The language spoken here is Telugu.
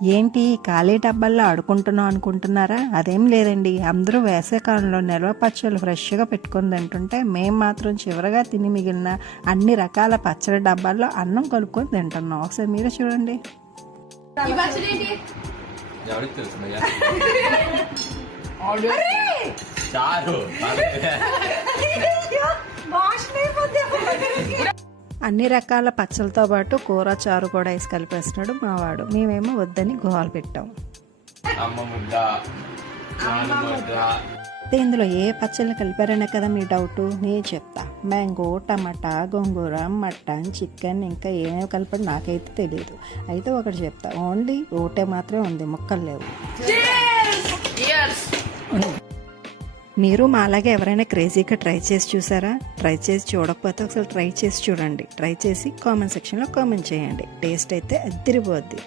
ఏంటి ఖాళీ డబ్బాల్లో ఆడుకుంటున్నాం అనుకుంటున్నారా? అదేం లేదండి. అందరూ వేసవికాలంలో నిల్వ పచ్చళ్ళు ఫ్రెష్గా పెట్టుకొని తింటుంటే మేము మాత్రం చివరగా తిని మిగిలిన అన్ని రకాల పచ్చడి డబ్బాల్లో అన్నం కలుపుకొని తింటున్నాం. ఒకసారి మీరే చూడండి. చారు అన్ని రకాల పచ్చలతో పాటు కూర చారు కూడా వేసి కలిపేస్తున్నాడు మావాడు మేమేమో వద్దని గోహాలు పెట్టాం. అమ్మ ముద్ద నాన్న ముద్ద అయితే ఇందులో ఏ పచ్చళ్ళు కలిపారనే కదా మీ డౌట్? నేను చెప్తా. మ్యాంగో టమాటా గోంగూర మటన్ చికెన్ ఇంకా ఏమేమి కలిపాడు నాకైతే తెలియదు అయితే ఒకటి చెప్తా. ఓన్లీ ఓటే మాత్రమే ఉంది. ముక్కలు లేవు. మీరు మా అలాగే ఎవరైనా క్రేజీగా ట్రై చేసి చూసారా? ట్రై చేసి చూడకపోతే ఒకసారి ట్రై చేసి చూడండి. ట్రై చేసి కామెంట్ సెక్షన్లో కామెంట్ చేయండి. టేస్ట్ అయితే అద్దరిపోద్ది